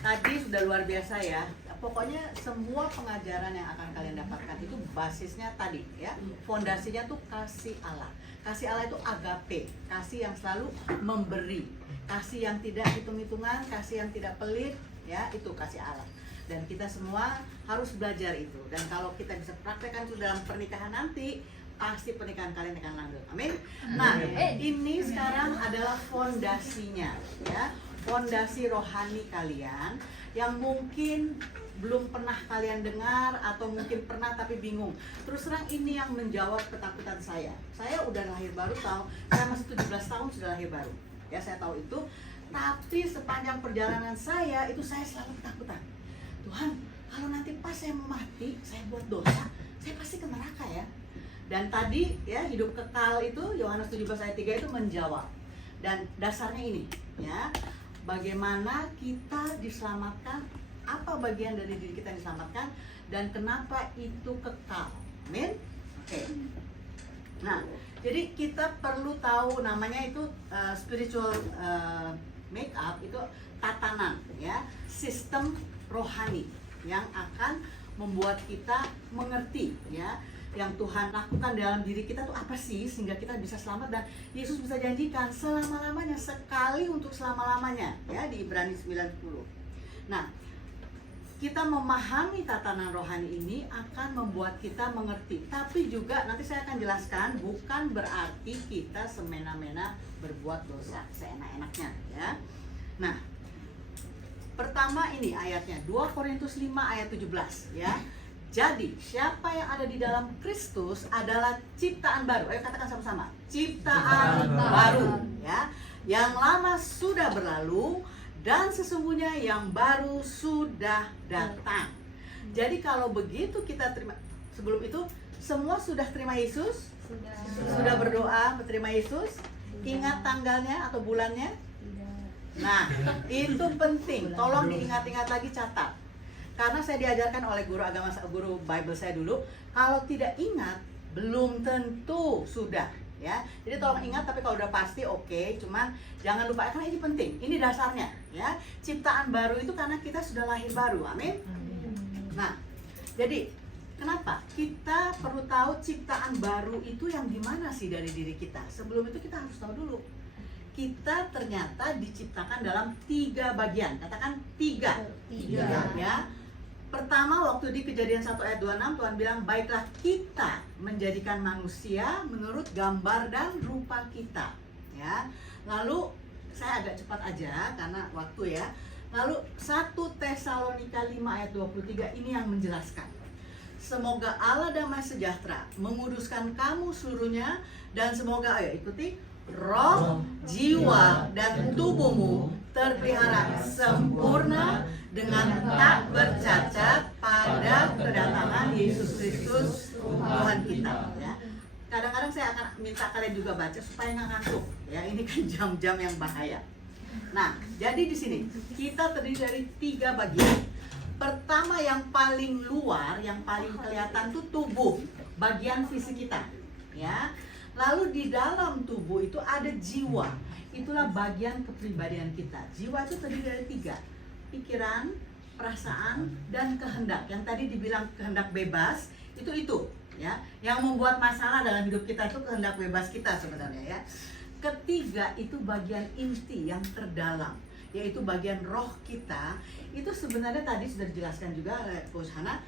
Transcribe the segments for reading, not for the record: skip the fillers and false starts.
Tadi sudah luar biasa ya. Pokoknya semua pengajaran yang akan kalian dapatkan itu basisnya tadi ya. Fondasinya tuh kasih Allah. Kasih Allah itu agape, kasih yang selalu memberi, kasih yang tidak hitung-hitungan, kasih yang tidak pelit, ya itu kasih Allah. Dan kita semua harus belajar itu. Dan kalau kita bisa praktekkan itu dalam pernikahan nanti, pasti pernikahan kalian akan langgeng. Amin. Nah, ini sekarang adalah fondasinya, ya. Fondasi rohani kalian yang mungkin belum pernah kalian dengar atau mungkin pernah tapi bingung. Terus terang ini yang menjawab ketakutan saya. Saya udah lahir baru saya masih 17 tahun sudah lahir baru. Ya, saya tahu itu. Tapi sepanjang perjalanan saya itu saya selalu ketakutan. Tuhan, kalau nanti pas saya mau mati, saya buat dosa, saya pasti ke neraka ya. Dan tadi ya hidup kekal itu Yohanes 17 ayat 3 itu menjawab. Dan dasarnya ini ya. Bagaimana kita diselamatkan, apa bagian dari diri kita yang diselamatkan, dan kenapa itu kekal. Amin? Oke. Nah, jadi kita perlu tahu namanya itu spiritual make up, itu tatanan ya, sistem rohani yang akan membuat kita mengerti ya yang Tuhan lakukan dalam diri kita tuh apa sih sehingga kita bisa selamat. Dan Yesus bisa janjikan selama-lamanya, sekali untuk selama-lamanya ya di Ibrani 9:10. Nah, kita memahami tatanan rohani ini akan membuat kita mengerti. Tapi juga nanti saya akan jelaskan, bukan berarti kita semena-mena berbuat dosa seenak-enaknya ya. Nah, pertama ini ayatnya 2 Korintus 5 ayat 17 ya. Jadi, siapa yang ada di dalam Kristus adalah ciptaan baru. Ayo katakan sama-sama. Ciptaan baru, ya. Yang lama sudah berlalu dan sesungguhnya yang baru sudah datang. Jadi kalau begitu kita terima, sebelum itu semua sudah terima Yesus? Sudah berdoa menerima Yesus? Ingat tanggalnya atau bulannya? Nah, itu penting. Tolong diingat-ingat lagi, catat. Karena saya diajarkan oleh guru Bible saya dulu, kalau tidak ingat belum tentu sudah ya. Jadi tolong ingat, tapi kalau udah pasti oke, cuman jangan lupa karena ini penting. Ini dasarnya ya. Ciptaan baru itu karena kita sudah lahir baru. Amin. Nah, jadi kenapa kita perlu tahu ciptaan baru itu yang gimana sih dari diri kita? Sebelum itu kita harus tahu dulu. Kita ternyata diciptakan dalam 3 bagian. Katakan 3 ya. Pertama, waktu di Kejadian 1 ayat 26 Tuhan bilang, baiklah kita menjadikan manusia menurut gambar dan rupa kita ya. Lalu saya agak cepat aja karena waktu ya. Lalu 1 Tesalonika 5 ayat 23 ini yang menjelaskan, semoga Allah damai sejahtera menguduskan kamu seluruhnya, dan semoga, ayo ikuti, roh, jiwa, dan tubuhmu terpelihara sempurna dengan tak bercacat pada kedatangan Yesus Kristus Tuhan kita ya. Kadang-kadang saya akan minta kalian juga baca supaya nggak ngantuk ya, ini kan jam-jam yang bahaya. Nah, jadi di sini kita terdiri dari 3 bagian. Pertama, yang paling luar, yang paling kelihatan tuh tubuh, bagian fisik kita ya. Lalu di dalam tubuh itu ada jiwa, itulah bagian kepribadian kita. Jiwa itu terdiri dari 3, pikiran, perasaan, dan kehendak. Yang tadi dibilang kehendak bebas, itu ya. Yang membuat masalah dalam hidup kita itu kehendak bebas kita sebenarnya ya. Ketiga itu bagian inti yang terdalam, yaitu bagian roh kita. Itu sebenarnya tadi sudah dijelaskan juga oleh Coach Hana,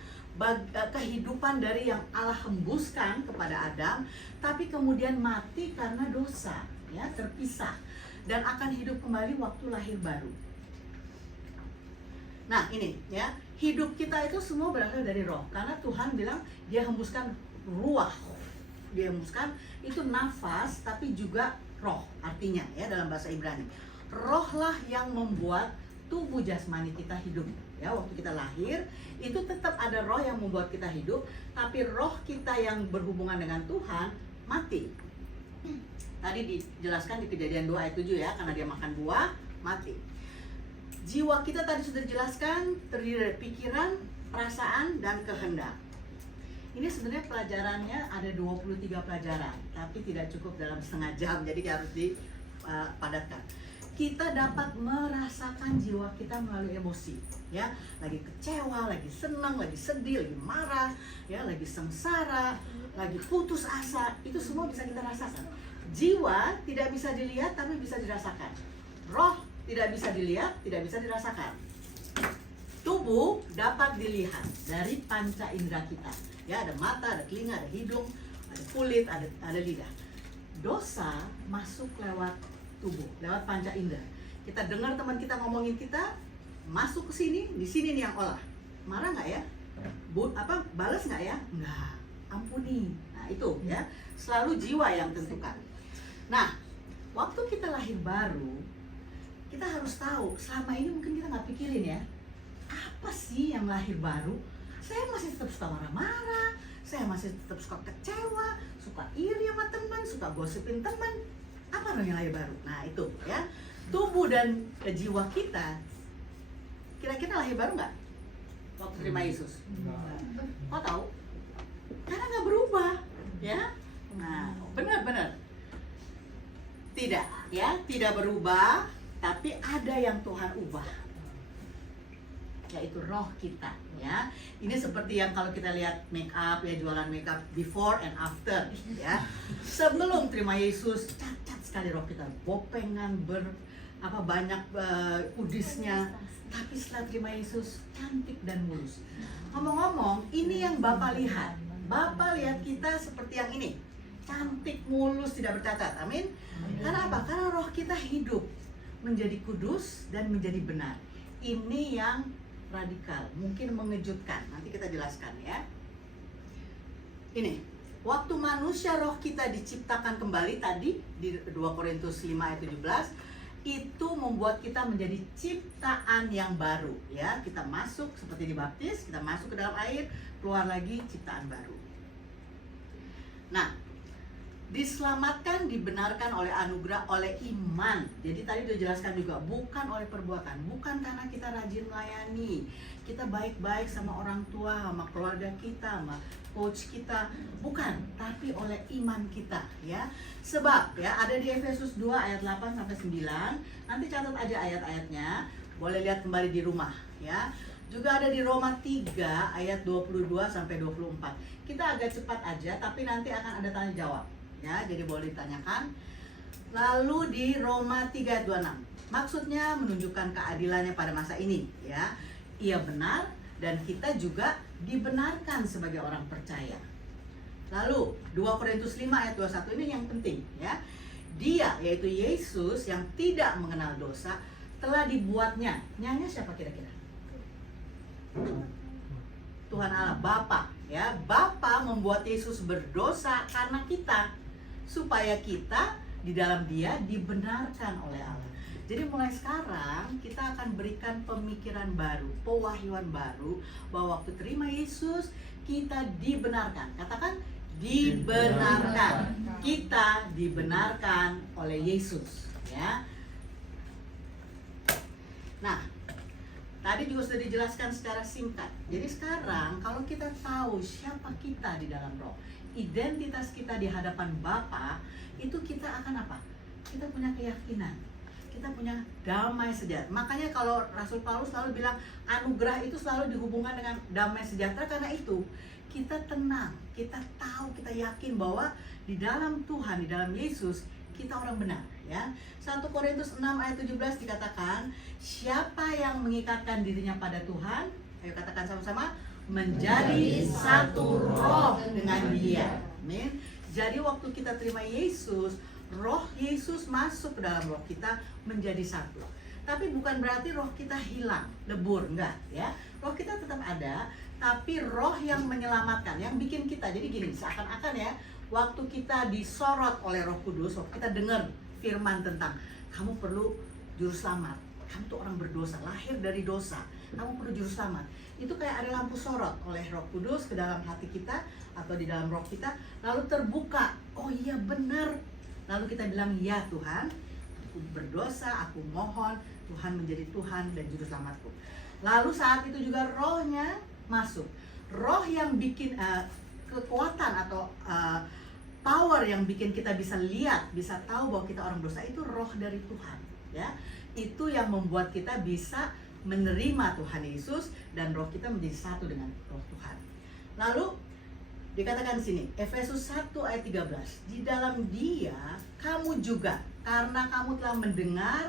kehidupan dari yang Allah hembuskan kepada Adam, tapi kemudian mati karena dosa ya, terpisah, dan akan hidup kembali waktu lahir baru. Nah ini ya, hidup kita itu semua berasal dari roh. Karena Tuhan bilang dia hembuskan ruah, dia hembuskan itu nafas, tapi juga roh artinya ya dalam bahasa Ibrani. Rohlah yang membuat tubuh jasmani kita hidup ya. Waktu kita lahir itu tetap ada roh yang membuat kita hidup, tapi roh kita yang berhubungan dengan Tuhan mati. Tadi dijelaskan di Kejadian 2 ayat 7 ya, karena dia makan buah mati. Jiwa kita tadi sudah dijelaskan terdiri dari pikiran, perasaan, dan kehendak. Ini sebenarnya pelajarannya ada 23 pelajaran, tapi tidak cukup dalam setengah jam, jadi harus dipadatkan. kita dapat merasakan jiwa kita melalui emosi, ya. Lagi kecewa, lagi senang, lagi sedih, lagi marah, ya, lagi sengsara, lagi putus asa, itu semua bisa kita rasakan. Jiwa tidak bisa dilihat tapi bisa dirasakan. Roh tidak bisa dilihat, tidak bisa dirasakan. Tubuh dapat dilihat dari panca indera kita. Ya, ada mata, ada telinga, ada hidung, ada kulit, ada lidah. Dosa masuk lewat tubuh, lewat panca indera. Kita dengar teman kita ngomongin kita, masuk ke sini, di sini nih yang olah. Marah nggak ya? Balas nggak ya? Nggak. Ampuni. Nah itu ya, selalu jiwa yang tentukan. Nah, waktu kita lahir baru, kita harus tahu, selama ini mungkin kita nggak pikirin ya, apa sih yang lahir baru? Saya masih tetap suka marah-marah, saya masih tetap suka kecewa, suka iri sama teman, suka gosipin teman. Apa dong yang lahir baru? Nah itu ya, tubuh dan jiwa kita kira-kira lahir baru nggak waktu terima Yesus? Kok tahu? Karena nggak berubah, ya. Nah, benar-benar tidak, ya, tidak berubah, tapi ada yang Tuhan ubah, yaitu roh kita, ya. Ini seperti yang kalau kita lihat make up, ya, jualan make up before and after, ya. Sebelum terima Yesus, cacat sekali roh kita, bopengan, banyak kudisnya. Tapi setelah terima Yesus, cantik dan mulus. Ngomong-ngomong, ini yang Bapak lihat. Bapak lihat kita seperti yang ini, cantik, mulus, tidak bercacat. Amin. Karena apa? Karena roh kita hidup menjadi kudus dan menjadi benar. Ini yang radikal, mungkin mengejutkan. Nanti kita jelaskan ya. Ini, waktu manusia roh kita diciptakan kembali tadi di 2 Korintus 5 ayat 17, itu membuat kita menjadi ciptaan yang baru, ya. Kita masuk seperti dibaptis, kita masuk ke dalam air, keluar lagi ciptaan baru. Nah, diselamatkan, dibenarkan oleh anugerah, oleh iman. Jadi tadi udah jelaskan juga, bukan oleh perbuatan, bukan karena kita rajin melayani, kita baik-baik sama orang tua, sama keluarga kita, sama coach kita, bukan, tapi oleh iman kita, ya. Sebab ya ada di Efesus 2 ayat 8 sampai 9. Nanti catat aja ayat-ayatnya, boleh lihat kembali di rumah, ya. Juga ada di Roma 3 ayat 22 sampai 24. Kita agak cepat aja, tapi nanti akan ada tanya jawab. Ya, jadi boleh ditanyakan. Lalu di Roma 3 ayat 26. Maksudnya menunjukkan keadilannya pada masa ini, ya. Ia benar dan kita juga dibenarkan sebagai orang percaya. Lalu 2 Korintus 5 ayat 21 ini yang penting, ya. Dia yaitu Yesus yang tidak mengenal dosa telah dibuatnya. Nyanya siapa kira-kira? Tuhan Allah, Bapa, ya. Bapa membuat Yesus berdosa karena kita, supaya kita di dalam Dia dibenarkan oleh Allah. Jadi mulai sekarang kita akan berikan pemikiran baru, pewahyuan baru, bahwa waktu terima Yesus kita dibenarkan. Katakan dibenarkan. Kita dibenarkan oleh Yesus, ya. Nah, tadi juga sudah dijelaskan secara singkat. Jadi sekarang kalau kita tahu siapa kita di dalam roh, identitas kita di hadapan Bapa, itu kita akan apa? Kita punya keyakinan, kita punya damai sejahtera. Makanya kalau Rasul Paulus selalu bilang anugerah itu selalu dihubungkan dengan damai sejahtera, karena itu kita tenang, kita tahu, kita yakin bahwa di dalam Tuhan, di dalam Yesus kita orang benar, ya. 1 Korintus 6 ayat 17 dikatakan, siapa yang mengikatkan dirinya pada Tuhan, ayo katakan sama-sama, menjadi satu roh dengan Dia. Amin. Jadi waktu kita terima Yesus, roh Yesus masuk ke dalam roh kita menjadi satu. Tapi bukan berarti roh kita hilang, lebur, enggak, ya. Roh kita tetap ada, tapi roh yang menyelamatkan, yang bikin kita. Jadi gini, seakan-akan ya, waktu kita disorot oleh Roh Kudus, waktu kita dengar firman tentang kamu perlu juru selamat, kamu tuh orang berdosa, lahir dari dosa, kamu perlu juru selamat. Itu kayak ada lampu sorot oleh Roh Kudus ke dalam hati kita atau di dalam roh kita, lalu terbuka. Oh iya benar. Lalu kita bilang, ya Tuhan, aku berdosa, aku mohon Tuhan menjadi Tuhan dan juru selamatku. Lalu saat itu juga rohnya masuk. Roh yang bikin kekuatan atau power yang bikin kita bisa lihat, bisa tahu bahwa kita orang dosa, itu roh dari Tuhan. ya. Itu yang membuat kita bisa menerima Tuhan Yesus dan roh kita menjadi satu dengan roh Tuhan. Lalu dikatakan di sini, Efesus 1 ayat 13, di dalam Dia kamu juga, karena kamu telah mendengar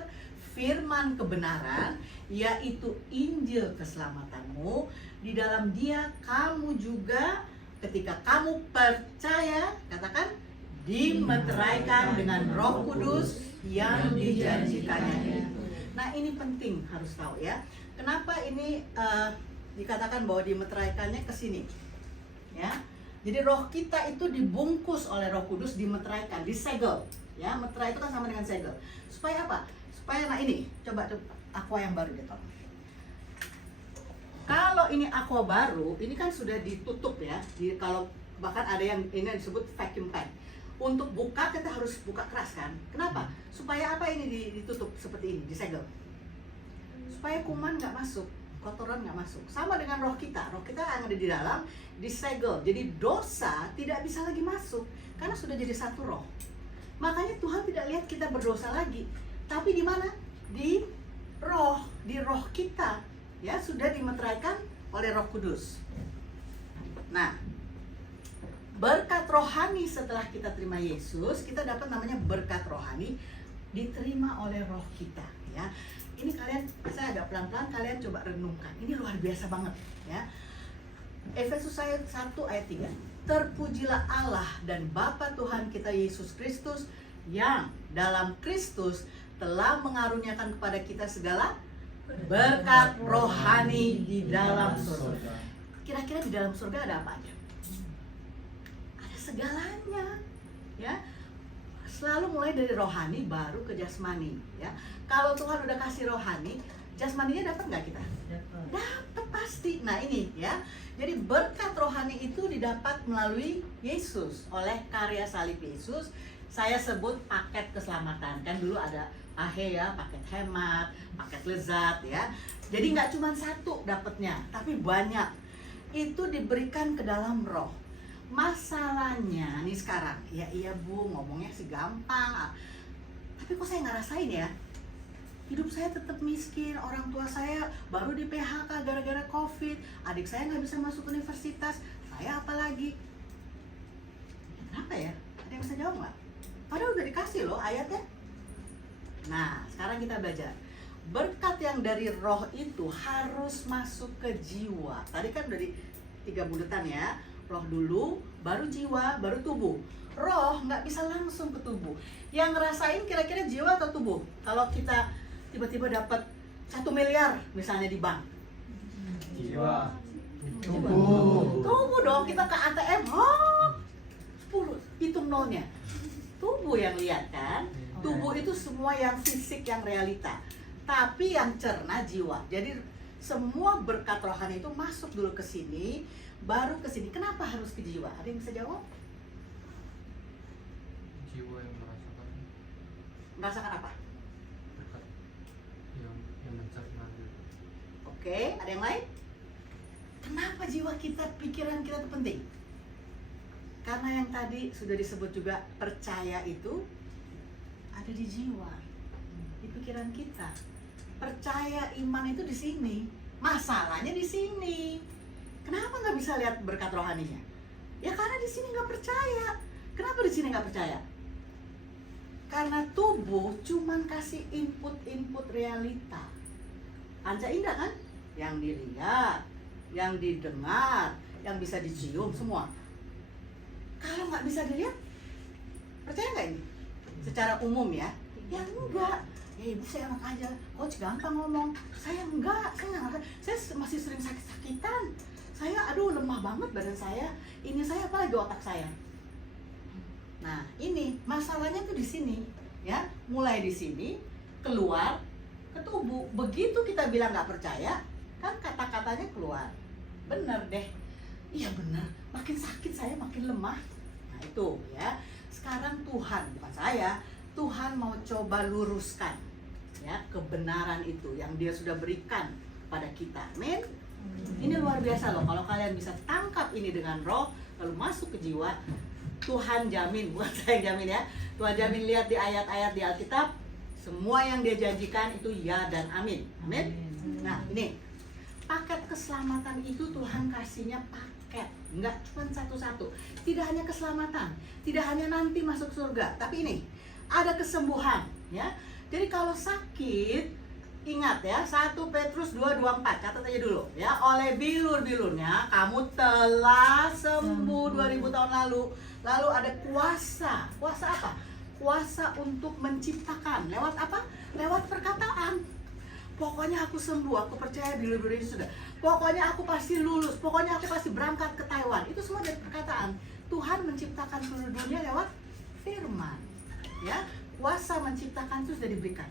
firman kebenaran, yaitu Injil keselamatanmu, di dalam Dia kamu juga ketika kamu percaya, katakan, dimeteraikan dengan Roh Kudus yang dijanjikannya. Nah, ini penting harus tahu ya. Kenapa ini dikatakan bahwa dimeteraikannya ke sini? Ya. Jadi roh kita itu dibungkus oleh Roh Kudus, dimeteraikan, disegel. Ya, meterai itu kan sama dengan segel. Supaya apa? Supaya, nah ini, coba aqua yang baru deh, tolong. Kalau ini aqua baru, ini kan sudah ditutup ya. Kalau bahkan ada yang ini disebut vacuum pack. Untuk buka kita harus buka keras kan? Kenapa? Supaya apa ini ditutup seperti ini, disegel. Supaya kuman nggak masuk, kotoran nggak masuk. Sama dengan roh kita yang ada di dalam disegel. Jadi dosa tidak bisa lagi masuk karena sudah jadi satu roh. Makanya Tuhan tidak lihat kita berdosa lagi, tapi di mana? Di roh kita, ya sudah dimeteraikan oleh Roh Kudus. Nah, berkat rohani setelah kita terima Yesus, kita dapat namanya berkat rohani diterima oleh roh kita, ya. Ini kalian, saya agak pelan-pelan, kalian coba renungkan. Ini luar biasa banget, ya. Efesus 1 ayat 3. Terpujilah Allah dan Bapa Tuhan kita Yesus Kristus, yang dalam Kristus telah mengaruniakan kepada kita segala berkat rohani di dalam surga. Kira-kira di dalam surga ada apa aja? Ada segalanya, ya. Selalu mulai dari rohani baru ke jasmani, ya. Kalau Tuhan udah kasih rohani, jasmaninya dapat nggak kita? Dapat pasti. Nah ini ya, jadi berkat rohani itu didapat melalui Yesus, oleh karya salib Yesus. Saya sebut paket keselamatan. Kan dulu ada AHE ya, paket hemat, paket lezat ya. Jadi nggak cuma satu dapatnya, tapi banyak. Itu diberikan ke dalam roh. Masalahnya nih sekarang, ya iya Bu, ngomongnya sih gampang. Tapi kok saya nggak rasain ya? Hidup saya tetap miskin, orang tua saya baru di PHK gara-gara COVID, adik saya nggak bisa masuk universitas, saya apalagi. Kenapa ya? Ada yang bisa jawab nggak? Padahal udah dikasih loh ayatnya. Nah, sekarang kita belajar. Berkat yang dari roh itu harus masuk ke jiwa. Tadi kan udah di 3 bulatan ya. Roh dulu, baru jiwa, baru tubuh. Roh nggak bisa langsung ke tubuh. Yang ngerasain kira-kira jiwa atau tubuh? Kalau kita tiba-tiba dapat 1 miliar misalnya di bank. Jiwa. Tubuh dong, kita ke ATM, 10, hitung nolnya. Tubuh yang lihat kan? Tubuh itu semua yang fisik, yang realita. Tapi yang cerna jiwa. Jadi semua berkat rohani itu masuk dulu ke sini, baru ke sini. Kenapa harus ke jiwa? Ada yang bisa jawab? Jiwa yang merasakan. Merasakan apa? Berkat yang mencerna. Oke, ada yang lain? Kenapa jiwa kita, pikiran kita itu penting? Karena yang tadi sudah disebut juga, percaya itu ada di jiwa, di pikiran kita. Percaya, iman itu di sini. Masalahnya di sini. Kenapa nggak bisa lihat berkat rohaninya? Ya karena di sini nggak percaya. Kenapa di sini nggak percaya? Karena tubuh cuman kasih input realita. Panca indah kan? Yang dilihat, yang didengar, yang bisa dicium semua. Kalau nggak bisa dilihat, percaya nggak ini? Secara umum ya? Ya enggak. Ya ibu saya enak aja, coach gampang ngomong. Saya enggak, saya masih sering sakit-sakitan. Saya aduh lemah banget badan saya. Ini saya apa lagi otak saya. Nah ini masalahnya tuh di sini, ya. Mulai di sini keluar ke tubuh. Begitu kita bilang nggak percaya, kan kata-katanya keluar. Bener deh. Iya bener. Makin sakit saya makin lemah. Nah itu ya. Sekarang Tuhan, bukan saya, Tuhan mau coba luruskan ya kebenaran itu yang Dia sudah berikan pada kita. Amin. Ini luar biasa loh, kalau kalian bisa tangkap ini dengan roh, lalu masuk ke jiwa, Tuhan jamin, bukan saya yang jamin ya, Tuhan jamin. Lihat di ayat-ayat di Alkitab, Semua yang dia janjikan itu ya dan amin. Amin. Nah, ini paket keselamatan itu Tuhan kasihnya paket, enggak cuma satu-satu. Tidak hanya keselamatan, tidak hanya nanti masuk surga, tapi ini ada kesembuhan, ya. Jadi kalau sakit, ingat ya, 1 Petrus 2:24, catat aja dulu ya. Oleh bilur-bilurnya kamu telah sembuh 2000 tahun lalu. Lalu ada kuasa. Kuasa apa? Kuasa untuk menciptakan. Lewat apa? Lewat perkataan. Pokoknya aku sembuh, aku percaya bilur-bilur ini sudah. Pokoknya aku pasti lulus, pokoknya aku pasti berangkat ke Taiwan. Itu semua dari perkataan. Tuhan menciptakan seluruh dunia lewat firman. Ya, kuasa menciptakan itu sudah diberikan.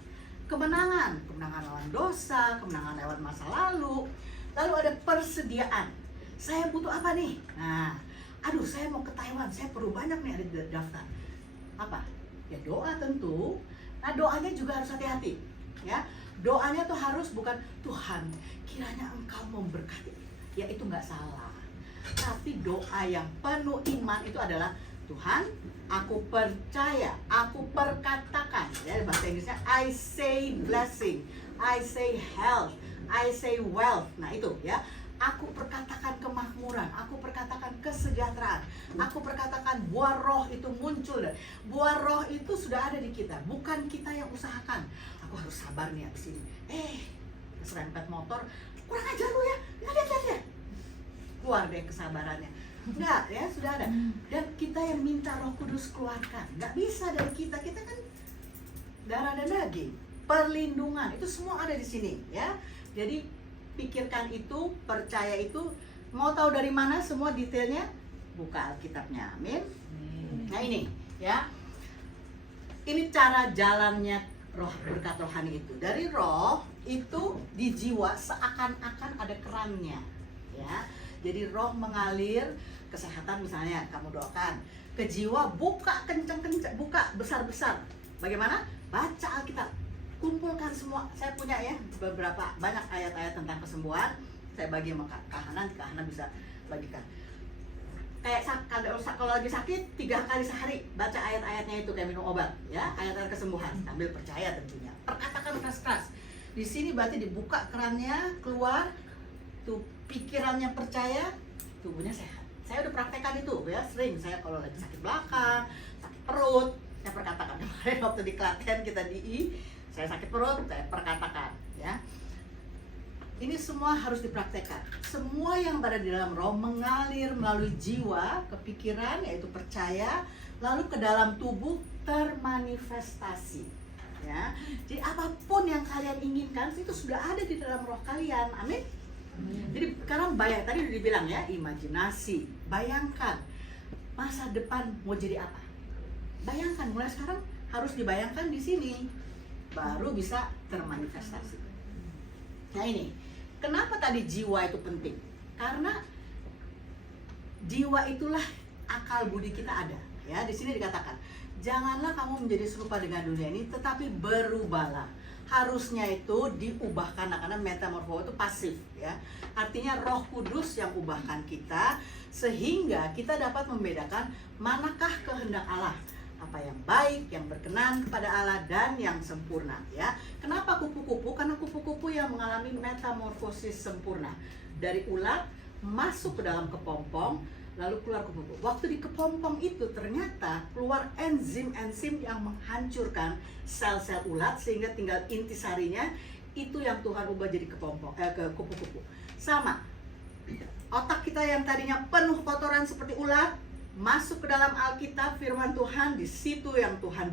Kemenangan lawan dosa, kemenangan lewat masa lalu. Lalu ada persediaan. Saya butuh apa nih? Nah, aduh saya mau ke Taiwan, saya perlu banyak nih ada daftar. Apa? Ya doa tentu. Nah doanya juga harus hati-hati. Ya, doanya tuh harus bukan Tuhan, kiranya Engkau memberkati. Ya itu nggak salah. Tapi doa yang penuh iman itu adalah Tuhan, aku percaya, aku perkatakan. Ya bahasa Inggrisnya I say blessing, I say health, I say wealth. Nah itu ya. Aku perkatakan kemakmuran, aku perkatakan kesejahteraan, aku perkatakan buah roh itu muncul. Buah roh itu sudah ada di kita, bukan kita yang usahakan. Aku harus sabar nih abis ini. Keserempet motor, kurang ajar lu ya, lihat. Keluar deh kesabarannya. Enggak ya, sudah ada. Dan kita yang minta Roh Kudus keluarkan. Enggak bisa dari kita kan darah dan daging. Perlindungan, itu semua ada di sini ya. Jadi pikirkan itu, percaya itu, mau tahu dari mana semua detailnya, buka Alkitabnya, amin. Nah ini ya, ini cara jalannya roh, berkat rohani itu. Dari roh itu di jiwa seakan-akan ada kerannya ya. Jadi roh mengalir, kesehatan misalnya kamu doakan, ke jiwa buka kenceng-kenceng, buka besar-besar. Bagaimana? Baca Alkitab. Kumpulkan semua, saya punya ya beberapa banyak ayat-ayat tentang kesembuhan. Saya bagi sama kahanan bisa bagikan. Kayak kalau lagi sakit 3 kali sehari baca ayat-ayatnya itu kayak minum obat ya, ayat-ayat kesembuhan sambil percaya tentunya. Perkatakan keras-keras. Di sini berarti dibuka kerannya, keluar tuh pikirannya percaya, tubuhnya sehat. Saya udah praktekkan itu ya, sering saya kalau lagi sakit belakang, sakit perut, saya perkatakan. Kemarin waktu di Klaten kita saya sakit perut, saya perkatakan ya. Ini semua harus dipraktekkan. Semua yang berada di dalam roh mengalir melalui jiwa, kepikiran yaitu percaya, lalu ke dalam tubuh termanifestasi. Ya. Jadi apapun yang kalian inginkan itu sudah ada di dalam roh kalian. Amin. Jadi sekarang tadi udah dibilang ya, imajinasi. Bayangkan masa depan mau jadi apa. Bayangkan mulai sekarang harus dibayangkan di sini. Baru bisa termanifestasi. Nah ini, kenapa tadi jiwa itu penting? Karena jiwa itulah akal budi kita ada. Ya, di sini dikatakan, janganlah kamu menjadi serupa dengan dunia ini, tetapi berubahlah. Harusnya itu diubahkan, karena metamorfo itu pasif. Ya, artinya Roh Kudus yang ubahkan kita, sehingga kita dapat membedakan manakah kehendak Allah. Apa yang baik, yang berkenan kepada Allah dan yang sempurna ya. Kenapa kupu-kupu? Karena kupu-kupu yang mengalami metamorfosis sempurna. Dari ulat masuk ke dalam kepompong, lalu keluar kupu-kupu. Waktu di kepompong itu ternyata keluar enzim-enzim yang menghancurkan sel-sel ulat sehingga tinggal intisarinya, itu yang Tuhan ubah jadi ke kupu-kupu. Sama. Otak kita yang tadinya penuh kotoran seperti ulat, masuk ke dalam Alkitab, firman Tuhan, di situ yang Tuhan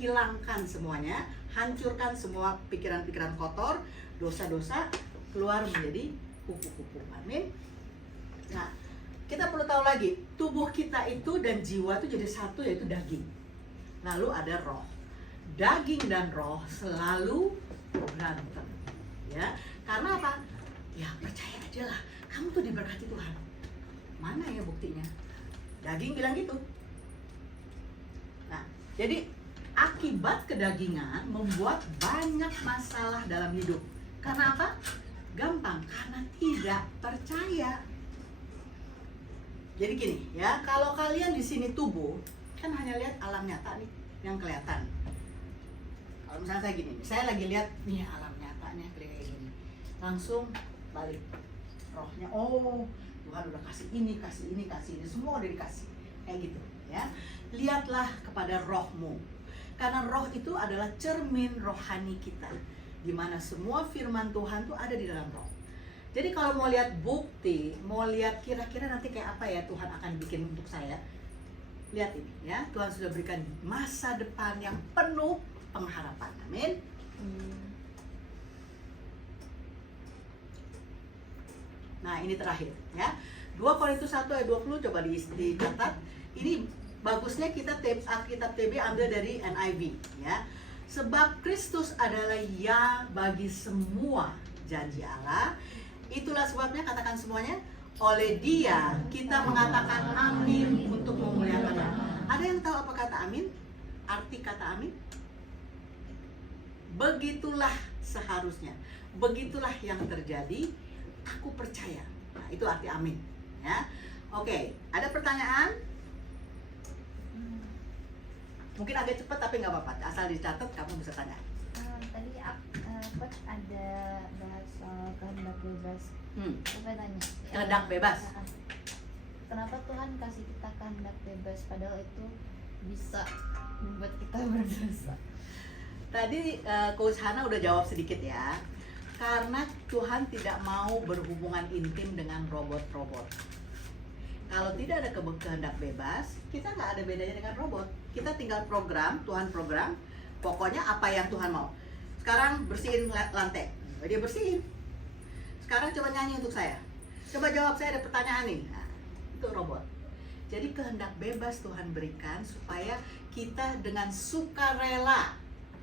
hilangkan semuanya, hancurkan semua pikiran-pikiran kotor, dosa-dosa, keluar menjadi kupu-kupu. Amin. Nah, kita perlu tahu lagi, tubuh kita itu dan jiwa itu jadi satu, yaitu daging. Lalu ada roh. Daging dan roh selalu berantem. Ya, karena apa? Ya percaya aja lah, kamu tuh diberkati Tuhan. Mana ya buktinya? Daging bilang gitu. Nah, jadi akibat kedagingan membuat banyak masalah dalam hidup. Karena apa? Gampang, karena tidak percaya. Jadi gini ya, kalau kalian di sini tubuh, kan hanya lihat alam nyata nih yang kelihatan. Kalau misalnya saya gini, saya lagi lihat nih alam nyatanya kayak gini, langsung balik rohnya, oh Tuhan udah kasih ini, semua udah dikasih kayak gitu ya. Lihatlah kepada rohmu, karena roh itu adalah cermin rohani kita, dimana semua firman Tuhan tuh ada di dalam roh. Jadi kalau mau lihat bukti, mau lihat kira-kira nanti kayak apa ya Tuhan akan bikin untuk saya, lihat ini ya, Tuhan sudah berikan masa depan yang penuh pengharapan. Amin. Nah ini terakhir ya, 2 Korintus 1 ayat 20, coba dicatat. Ini bagusnya kita Alkitab TB ambil dari NIV ya. Sebab Kristus adalah ya bagi semua janji Allah. Itulah sebabnya, katakan semuanya, oleh Dia kita mengatakan amin untuk memuliakan Allah. Ada yang tahu apa kata amin? Arti kata amin? Begitulah seharusnya, begitulah yang terjadi, aku percaya. Nah, itu arti amin ya. Oke, ada pertanyaan? Mungkin agak cepat tapi nggak apa-apa, asal dicatat kamu bisa tanya. Tadi coach ada bahas soal kehendak bebas. Saya tanya. Kehendak bebas. Kenapa Tuhan kasih kita kehendak bebas padahal itu bisa membuat kita berdosa? Tadi Coach Hana udah jawab sedikit ya. Karena Tuhan tidak mau berhubungan intim dengan robot-robot. Kalau tidak ada kehendak bebas, kita nggak ada bedanya dengan robot. Kita tinggal program, Tuhan program, pokoknya apa yang Tuhan mau. Sekarang bersihin lantai, dia bersihin. Sekarang coba nyanyi untuk saya. Coba jawab, saya ada pertanyaan nih. Nah, itu robot. Jadi kehendak bebas Tuhan berikan supaya kita dengan sukarela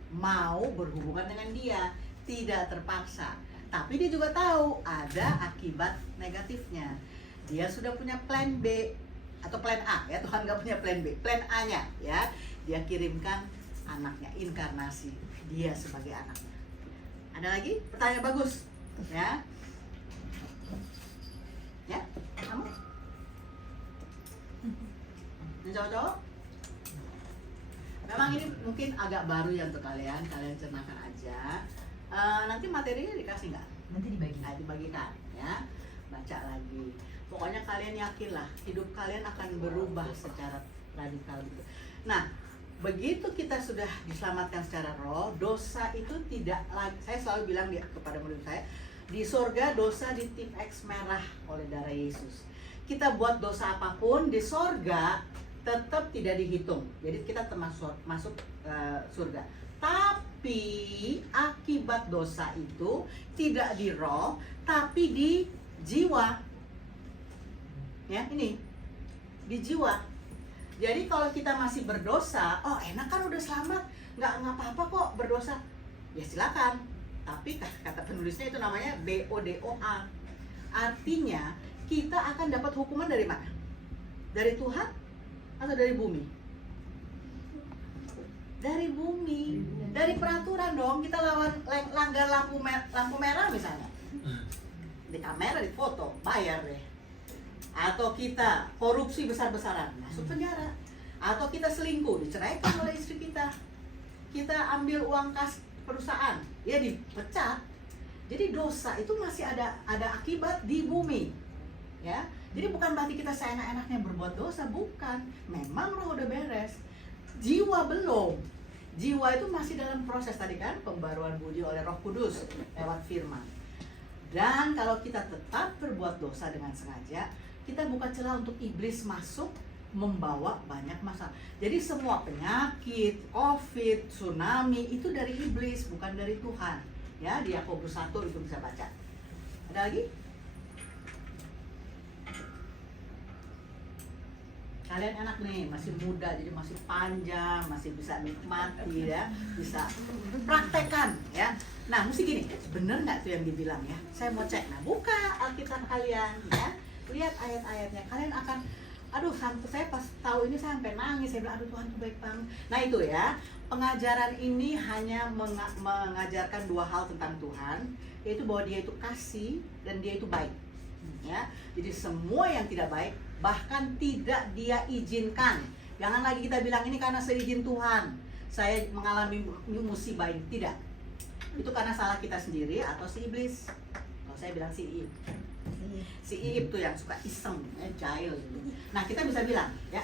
mau berhubungan dengan Dia, tidak terpaksa. Tapi Dia juga tahu ada akibat negatifnya. Dia sudah punya plan B atau plan A ya, Tuhan nggak punya plan B, plan A-nya ya. Dia kirimkan anaknya, inkarnasi Dia sebagai anaknya. Ada lagi? Pertanyaan bagus ya. Ya, kamu? Yang cowok-cowok? Memang ini mungkin agak baru ya untuk kalian cernakan aja. Nanti materinya dikasih nggak? Nanti dibagi. Nah, dibagikan ya, baca lagi. Pokoknya kalian yakinlah hidup kalian akan berubah secara radikal gitu. Nah, begitu kita sudah diselamatkan secara roh, dosa itu tidak lagi, saya selalu bilang kepada murid saya, di sorga dosa ditip X merah oleh darah Yesus. Kita buat dosa apapun di sorga tetap tidak dihitung. Jadi kita termasuk masuk surga. Tapi akibat dosa itu tidak di roh, tapi di jiwa. Ya, ini di jiwa. Jadi kalau kita masih berdosa, oh enak kan udah selamat, nggak apa-apa kok berdosa. Ya silakan. Tapi kata penulisnya itu namanya BODOA. Artinya kita akan dapat hukuman dari mana? Dari Tuhan atau dari bumi? Dari bumi, dari peraturan dong. Kita langgar lampu merah misalnya, di kamera, di foto, bayar deh. Atau kita korupsi besar-besaran, masuk penjara. Atau kita selingkuh, diceraikan oleh istri kita. Kita ambil uang kas perusahaan, ya dipecat. Jadi dosa itu masih ada akibat di bumi, ya. Jadi bukan berarti kita seenak-enaknya berbuat dosa, bukan. Memang roh udah beres, jiwa belum. Jiwa itu masih dalam proses tadi kan, pembaruan budi oleh Roh Kudus lewat firman. Dan kalau kita tetap berbuat dosa dengan sengaja, kita buka celah untuk iblis masuk membawa banyak masalah. Jadi semua penyakit, COVID, tsunami itu dari iblis, bukan dari Tuhan. Ya, di Yakobus 1 itu bisa baca. Ada lagi? Kalian enak nih, masih muda, jadi masih panjang, masih bisa nikmati ya, bisa praktekkan ya. Nah, mesti gini, bener nggak tuh yang dibilang ya? Saya mau cek, nah buka Alkitab kalian ya, lihat ayat-ayatnya, kalian akan, aduh sampai saya pas tahu ini saya sampai nangis, saya bilang aduh Tuhan baik banget. Nah itu ya, pengajaran ini hanya mengajarkan dua hal tentang Tuhan, yaitu bahwa Dia itu kasih dan Dia itu baik ya. Jadi semua yang tidak baik bahkan tidak Dia izinkan. Jangan lagi kita bilang ini karena seizin Tuhan. saya mengalami musibah ini, tidak. Itu karena salah kita sendiri atau si iblis. Kalau saya bilang si Iib. Si Iib tuh yang suka iseng, jahil gitu. Nah, kita bisa bilang, ya.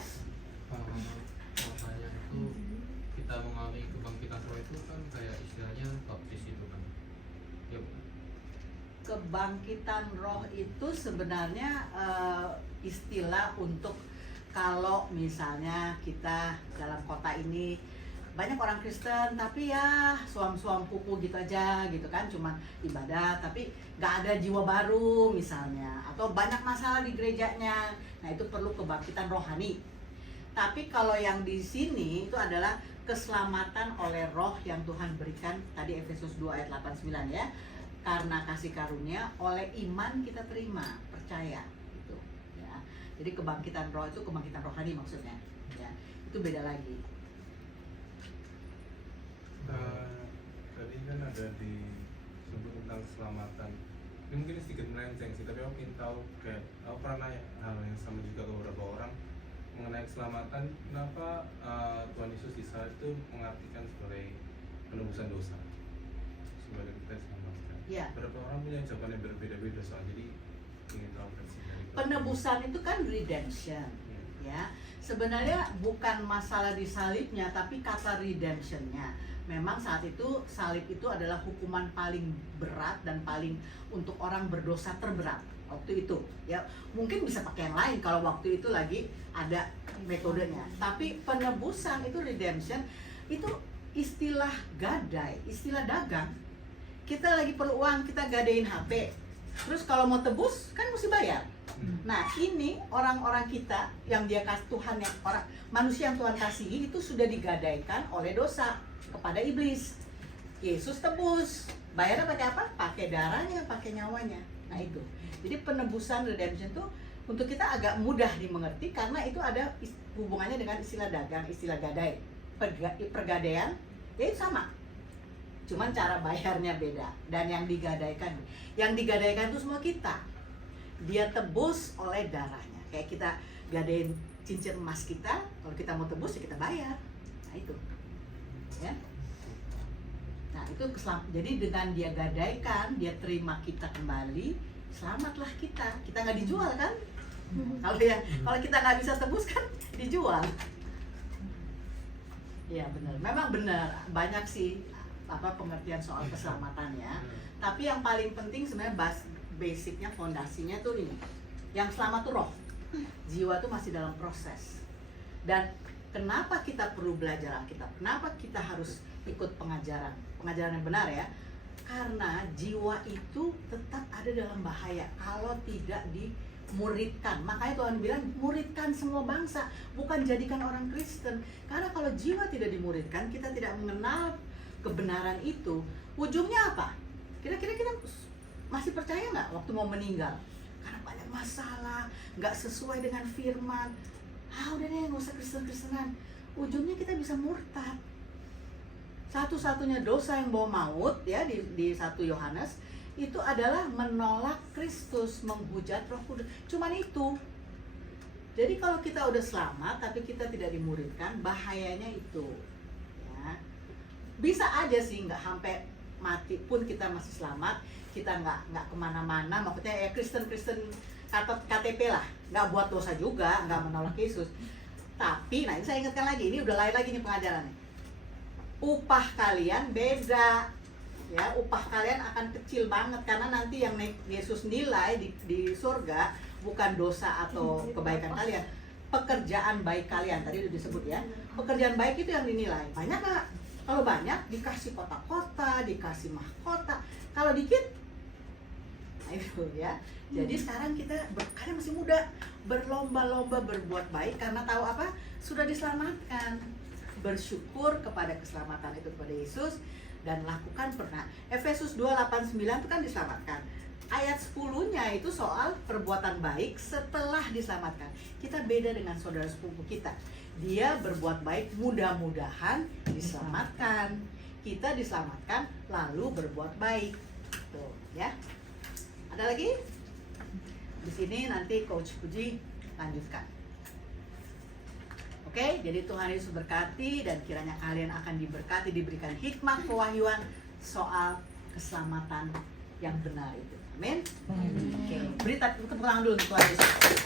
Kalau saya itu kita mengalami kebangkitan roh itu kan kayak istilahnya baptis itu kan. Ya, Kebangkitan roh itu sebenarnya istilah untuk kalau misalnya kita dalam kota ini banyak orang Kristen tapi ya suam-suam kuku gitu aja gitu kan, cuma ibadah tapi gak ada jiwa baru misalnya, atau banyak masalah di gerejanya. Nah, itu perlu kebangkitan rohani. Tapi kalau yang di sini itu adalah keselamatan oleh roh yang Tuhan berikan, tadi Efesus 2 ayat 8-9 ya. Karena kasih karunia oleh iman kita terima, percaya gitu ya. Jadi kebangkitan roh itu kebangkitan rohani maksudnya ya. Itu beda lagi. Tadi kan ada disebut tentang keselamatan. Ini mungkin sedikit melenceng sih, tapi aku ingin tahu, kayak aku pernah nanya hal yang sama juga ke beberapa orang mengenai keselamatan. Kenapa Tuhan Yesus di saat itu mengartikan sebagai penebusan dosa, sebagai kita diselamatkan? Ya. Beberapa orang punya jawaban yang berbeda-beda soal, jadi ingin tahu versi dari Tuhan. Penebusan itu kan redemption ya. Sebenarnya bukan masalah di salibnya, tapi kata redemptionnya. Memang saat itu salib itu adalah hukuman paling berat dan paling untuk orang berdosa terberat waktu itu ya. Mungkin bisa pakai yang lain kalau waktu itu lagi ada metodenya, tapi penebusan itu redemption itu istilah gadai, istilah dagang. Kita lagi perlu uang, kita gadein HP, terus kalau mau tebus kan mesti bayar. Nah, ini orang-orang kita yang dia kasih Tuhan, yang orang manusia yang Tuhan kasihi itu sudah digadaikan oleh dosa kepada iblis. Yesus tebus, bayarnya pakai apa? Pakai darahnya, pakai nyawanya. Nah, itu. Jadi penebusan redemption itu untuk kita agak mudah dimengerti karena itu ada hubungannya dengan istilah dagang, istilah gadai. Pergadaian ya itu sama. Cuman cara bayarnya beda, dan yang digadaikan itu semua kita. Dia tebus oleh darahnya. Kayak kita gadein cincin emas kita, kalau kita mau tebus ya kita bayar. Nah, itu. Ya. Nah, itu jadi dengan dia gadaikan, dia terima kita kembali, selamatlah kita. Kita nggak dijual kan? Kalau kita nggak bisa tebus kan dijual. Ya benar, memang benar, banyak sih pengertian soal keselamatan ya. Tapi yang paling penting sebenarnya basicnya, fondasinya tuh ini. Yang selamat tuh roh, jiwa tuh masih dalam proses. Dan kenapa kita perlu belajar Alkitab? Kenapa kita harus ikut pengajaran yang benar ya? Karena jiwa itu tetap ada dalam bahaya kalau tidak dimuridkan. Makanya Tuhan bilang muridkan semua bangsa, bukan jadikan orang Kristen. Karena kalau jiwa tidak dimuridkan, kita tidak mengenal kebenaran itu, ujungnya apa? Kira-kira kita masih percaya nggak waktu mau meninggal? Karena banyak masalah, nggak sesuai dengan firman. Udah deh, nggak usah Kristen-Kristenan. Ujungnya kita bisa murtad. Satu-satunya dosa yang bawa maut ya di 1 Yohanes itu adalah menolak Kristus, menghujat Roh Kudus. Cuman itu. Jadi kalau kita udah selamat tapi kita tidak dimuridkan, bahayanya itu. Ya. Bisa aja sih nggak sampai mati pun kita masih selamat, kita nggak kemana-mana. Maksudnya ya Kristen KTP lah, nggak buat dosa juga, nggak menolak Yesus. Tapi, nah ini saya ingatkan lagi, ini udah lain lagi nih pengajarannya. Upah kalian beda, ya upah kalian akan kecil banget karena nanti yang Yesus nilai di surga bukan dosa atau kebaikan kalian, pekerjaan baik kalian. Tadi udah disebut ya, pekerjaan baik itu yang dinilai. Banyak nggak? Kalau banyak dikasih kota-kota, dikasih mahkota. Kalau dikit, nah itu ya. Jadi sekarang kita karena masih muda, berlomba-lomba berbuat baik karena tahu apa? Sudah diselamatkan. Bersyukur kepada keselamatan itu kepada Yesus dan lakukan pernah. Efesus 2:8-9 itu kan diselamatkan. Ayat 10-nya itu soal perbuatan baik setelah diselamatkan. Kita beda dengan saudara sepupu kita. Dia berbuat baik, mudah-mudahan diselamatkan. Kita diselamatkan lalu berbuat baik. Tuh, ya. Ada lagi? Di sini nanti Coach Puji lanjutkan. Oke, jadi Tuhan Yesus berkati dan kiranya kalian akan diberkati, diberikan hikmah kewahyuan soal keselamatan yang benar itu. Amin. Oke, beri tepuk tangan dulu untuk Tuhan Yesus.